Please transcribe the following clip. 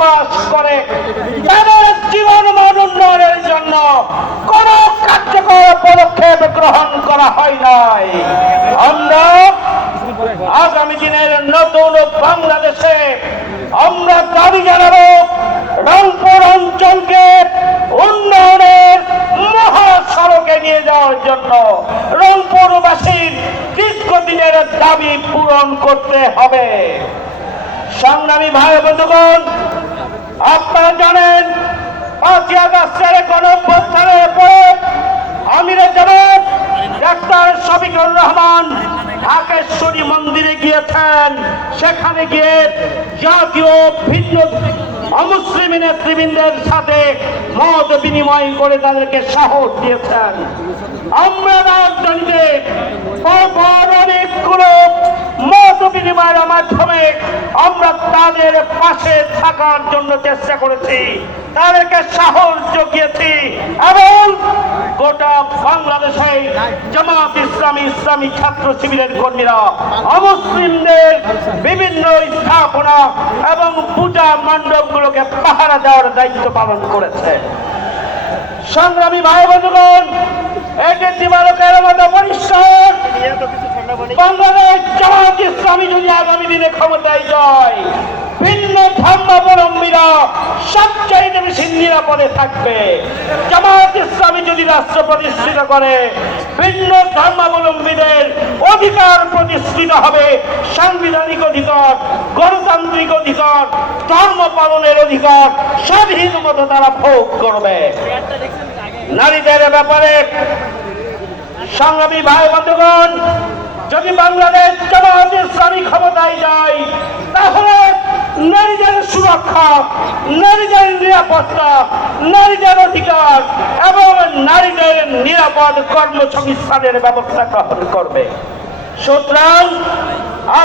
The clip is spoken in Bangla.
বসবাস করে তাদের জীবন মান উন্নয়নের জন্য কোন কার্যকর পদক্ষেপ গ্রহণ করা হয় নাই। আমরা আগামী দিনের নতুন বাংলাদেশে আমরা দাবি জানাবো রংপুর অঞ্চলকে উন্নয়নের মহাসড়কে নিয়ে যাওয়ার জন্য রংপুরবাসীর দীর্ঘদিনের দাবি পূরণ করতে হবে। সংগ্রামী ভাই বন্ধুগণ, আপনারা জানেন 5ই আগস্টের গণঅভ্যুত্থানের পরে আমিরের জামাত ডাক্তার শফিকুর রহমান ঢাকেশ্বরী মন্দিরে গিয়েছেন। সেখানে গিয়ে জাতীয় ভিন্ন অমুসলিম নেতৃবৃন্দের সাথে মত বিনিময় করে তাদেরকে সাহস দিয়েছেন। আমরা রাজধানীতে অনেকগুলো মত বিনিময়ের মাধ্যমে আমরা তাদের পাশে থাকার জন্য চেষ্টা করেছি, তাদেরকে সাহস জুগিয়েছি এবং গোটা বাংলাদেশে জামাত ইসলামী ইসলামী ছাত্র শিবিরের কর্মীরা অমুসলিমদের বিভিন্ন স্থাপনা এবং পূজা মণ্ডপগুলোকে পাহারা দেওয়ার দায়িত্ব পালন করেছে। সংগ্রামী ভাই বন্ধুগণ, এটি দিবালোকের মতো পরিষ্কার, বাংলাদেশ জামাত ইসলামী যদি আগামী দিনে ক্ষমতায় যায় ভিন্ন ধর্মাবলম্বীরা সবচাইতে বেশি নিরাপদে থাকবে। জামাত ইসলামী যদি রাষ্ট্র প্রতিষ্ঠিত করে ভিন্ন ধর্মাবলম্বীদের অধিকার প্রতিষ্ঠিত হবে, সাংবিধানিক অধিকার, গণতান্ত্রিক অধিকার, ধর্ম পালনের অধিকার স্বাধীন মতো তারা ভোগ করবে। নারীদের ব্যাপারে সংগ্রামী ভাই বন্ধুগণ, যদি বাংলাদেশ জামাত ইসলামী ক্ষমতায় যায় তাহলে নারীদের সুরক্ষা, নারীদের নিরাপত্তা, নারীদের অধিকার এবং নারীদের নিরাপদ কর্মসংস্থানের ব্যবস্থা গ্রহণ করবে। সুতরাং